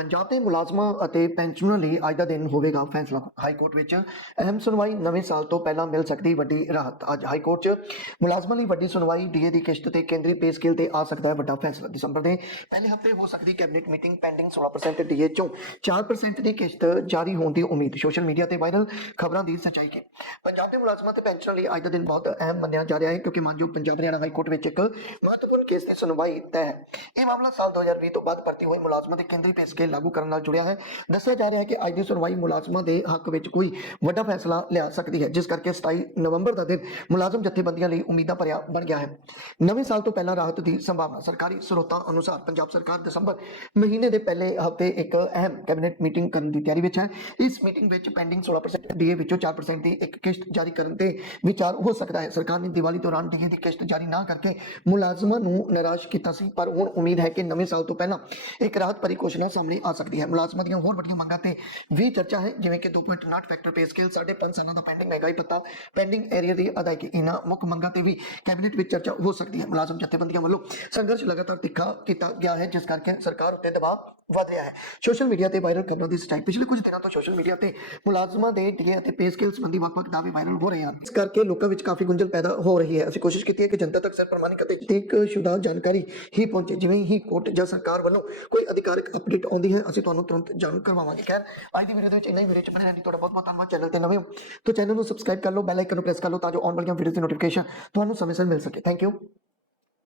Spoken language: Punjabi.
ਪੰਜਾਬ ਦੇ ਮੁਲਾਜ਼ਮਾਂ ਅਤੇ ਪੈਨਸ਼ਨਰਾਂ ਲਈ ਅੱਜ ਦਾ ਦਿਨ ਹੋਵੇਗਾ ਫੈਸਲਾ। ਹਾਈ ਕੋਰਟ ਵਿੱਚ ਅਹਿਮ ਸੁਣਵਾਈ ਨਵੇਂ ਸਾਲ ਤੋਂ ਪਹਿਲਾਂ ਮਿਲ ਸਕਦੀ ਵੱਡੀ ਰਾਹਤ। ਅੱਜ ਹਾਈ ਕੋਰਟ 'ਚ ਮੁਲਾਜ਼ਮਾਂ ਲਈ ਵੱਡੀ ਸੁਣਵਾਈ ਡੀਏ ਦੀ ਕਿਸ਼ਤ ਤੇ ਕੇਂਦਰੀ ਪੇ ਸਕੇਲ ਤੇ ਆ ਸਕਦਾ ਹੈ ਵੱਡਾ ਫੈਸਲਾ। ਦਸੰਬਰ ਦੇ ਪਹਿਲੇ ਹਫ਼ਤੇ ਹੋ ਸਕਦੀ ਕੈਬਨਿਟ ਮੀਟਿੰਗ ਪੈਂਡਿੰਗ 16% ਡੀਏ ਚੋਂ 4% ਦੀ ਕਿਸ਼ਤ ਜਾਰੀ ਹੋਣ ਦੀ ਉਮੀਦ। ਸੋਸ਼ਲ ਮੀਡੀਆ ਤੇ ਵਾਇਰਲ ਖਬਰਾਂ ਦੀ ਸੱਚਾਈ ਕੀ? ਪੰਜਾਬ ਦੇ ਮੁਲਾਜ਼ਮਾਂ ਤੇ ਪੈਨਸ਼ਨਰਾਂ ਲਈ ਅੱਜ ਦਾ ਦਿਨ ਬਹੁਤ ਅਹਿਮ ਮੰਨਿਆ ਜਾ ਰਿਹਾ ਹੈ ਕਿਉਂਕਿ ਮਾਨਯੋਗ ਪੰਜਾਬ ਹਰਿਆਣਾ ਹਾਈ ਕੋਰਟ ਵਿੱਚ ਇੱਕ ਮਹੱਤਵਪੂਰਨ ਕੇਸ ਦੀ ਸੁਣਵਾਈ ਤੈਅ ਹੈ। ਇਹ ਮਾਮਲਾ ਸਾਲ 2020 ਤੋਂ ਬਾਅਦ ਭਰਤੀ ਹੋਏ ਮੁਲਾਜ਼ਮਾਂ ਦੇ ਕੇਂਦਰੀ ਪੇ ਸਕੇਲ ਲਾਗੂ ਕਰਨ ਨਾਲ ਜੁੜਿਆ ਹੈ। ਦੱਸਿਆ ਜਾ ਰਿਹਾ ਹੈ ਕਿ ਅੱਜ ਦੀ ਸੁਣਵਾਈ ਮੁਲਾਜ਼ਮਾਂ ਦੇ ਹੱਕ ਵਿੱਚ ਕੋਈ ਵੱਡਾ ਫੈਸਲਾ ਲਿਆ ਸਕਦੀ ਹੈ, ਜਿਸ ਕਰਕੇ 27 ਨਵੰਬਰ ਦਾ ਦਿਨ ਮੁਲਾਜ਼ਮ ਜਥੇਬੰਦੀਆਂ ਲਈ ਉਮੀਦਾਂ ਭਰਿਆ ਬਣ ਗਿਆ ਹੈ। ਨਵੇਂ ਸਾਲ ਤੋਂ ਪਹਿਲਾਂ ਰਾਹਤ ਦੀ ਸੰਭਾਵਨਾ, ਸਰਕਾਰੀ ਸਰੋਤਾਂ ਅਨੁਸਾਰ ਪੰਜਾਬ ਸਰਕਾਰ ਦਸੰਬਰ ਮਹੀਨੇ ਦੇ ਪਹਿਲੇ ਹਫ਼ਤੇ ਇੱਕ ਅਹਿਮ ਕੈਬਨਿਟ ਮੀਟਿੰਗ ਕਰਨ ਦੀ ਤਿਆਰੀ ਵਿੱਚ ਹੈ। ਇਸ ਮੀਟਿੰਗ ਵਿੱਚ ਪੈਂਡਿੰਗ 16% ਡੀਏ ਵਿੱਚੋਂ 4% ਦੀ ਇੱਕ ਕਿਸ਼ਤ ਜਾਰੀ ਕਰਨ ਤੇ ਵਿਚਾਰ ਹੋ ਸਕਦਾ ਹੈ। ਸਰਕਾਰ ਨੇ ਦੀਵਾਲੀ ਦੌਰਾਨ ਡੀਏ ਦੀ ਕਿਸ਼ਤ ਜਾਰੀ ਨਾ ਕਰਕੇ ਮੁਲਾਜ਼ਮਾਂ ਨੂੰ ਨਿਰਾਸ਼ ਕੀਤਾ ਸੀ, ਪਰ ਹੁਣ ਉਮੀਦ ਹੈ ਕਿ ਨਵੇਂ ਸਾਲ ਤੋਂ ਪਹਿਲਾਂ ਇੱਕ ਰਾਹਤ ਭਰੀ ਘੋਸ਼ਣਾ ਸਾਹਮਣੇ ਆ ਸਕਦੀ ਹੈ। ਮੁਲਾਜ਼ਮਾਂ ਦੀਆਂ ਹੋਰ ਵੱਡੀਆਂ ਮੰਗਾਂ ਤੇ ਵੀ ਚਰਚਾ ਹੈ, ਜਿਵੇਂ ਕਿ 2.9 ਫੈਕਟਰ ਪੇ ਸਕੇਲ 5.5 ਸਾਲਾਂ ਦਾ ਪੈਂਡਿੰਗ ਮਹਿੰਗਾਈ ਭੱਤਾ ਪੈਂਡਿੰਗ ਏਰੀਆ ਦੀ ਅਦਾਇਗੀ। ਇਹਨਾਂ ਮੁੱਖ ਮੰਗਾਂ ਤੇ ਵੀ ਕੈਬਨਿਟ ਵਿੱਚ ਚਰਚਾ ਹੋ ਸਕਦੀ ਹੈ। ਮੁਲਾਜ਼ਮ ਜਥੇਬੰਦੀਆਂ ਵੱਲੋਂ ਸੰਘਰਸ਼ ਲਗਾਤਾਰ ਤਿੱਖਾ ਕੀਤਾ ਗਿਆ ਹੈ, ਜਿਸ ਕਰਕੇ ਸਰਕਾਰ ਉੱਤੇ ਦਬਾਅ ਵਧ ਰਿਹਾ ਹੈ। ਸੋਸ਼ਲ ਮੀਡੀਆ ਤੇ ਵਾਇਰਲ ਖਬਰਾਂ ਦੀ ਸੱਚਾਈ ਪਿਛਲੇ ਕੁਝ ਦਿਨਾਂ ਤੋਂ ਸੋਸ਼ਲ ਮੀਡੀਆ ਤੇ ਮੁਲਾਜ਼ਮਾਂ ਦੇ ਡੀਏ ਅਤੇ ਪੇ ਸਕੇਲ ਸੰਬੰਧੀ ਵੱਖ-ਵੱਖ ਦਾਅਵੇ ਵਾਇਰਲ ਹੋ ਰਹੇ ਹਨ। ਇਸ ਕਰਕੇ ਲੋਕਾਂ ਵਿੱਚ ਕਾਫੀ ਗੁੰਝਲ ਪੈਦਾ ਹੋ ਰਹੀ ਹੈ। ਅਸੀਂ ਕੋਸ਼ਿਸ਼ ਕੀਤੀ ਹੈ ਕਿ ਜਨਤਾ ਤੱਕ ਸਿਰ ਪ੍ਰਮਾਣਿਕ ਅਤੇ ਟਿਕਸ਼ੁਦਾ ਜਾਣਕਾਰੀ ਹੀ ਪਹੁੰਚੇ, ਜਿਵੇਂ ਹੀ ਕੋਰਟ ਜਾਂ ਸਰਕਾਰ ਵੱਲੋਂ ਕੋਈ ਅਧਿਕਾਰਕ ਅਪਡੇਟ ਆਉਂਦੀ ਹੈ, ਅਸੀਂ ਤੁਹਾਨੂੰ ਤੁਰੰਤ ਜਾਣੂ ਕਰਵਾਵਾਂਗੇ। ਖੈਰ, ਅੱਜ ਦੀ ਵੀਡੀਓ ਦੇ ਵਿੱਚ ਇੰਨਾ ਹੀ। ਵੀਡੀਓ ਚ ਬਣੇ ਰਹਿਣ ਲਈ ਤੁਹਾਡਾ ਬਹੁਤ ਬਹੁਤ ਧੰਨਵਾਦ। ਚੈਨਲ ਤੇ ਨਵੇਂ ਹੋ ਤਾਂ ਚੈਨਲ ਨੂੰ ਸਬਸਕ੍ਰਾਈਬ ਕਰ ਲਓ ਬੈਲ ਆਈਕਨ ਨੂੰ ਪ੍ਰੈਸ ਕਰ ਲਓ ਤਾਂ ਜੋ ਆਉਣ ਵਾਲੀਆਂ ਵੀਡੀਓਜ਼ ਦੀ ਨੋਟੀਫਿਕੇਸ਼ਨ ਤੁਹਾਨੂੰ ਸਮੇਂ ਸਿਰ ਮਿਲ ਸਕੇ। Thank you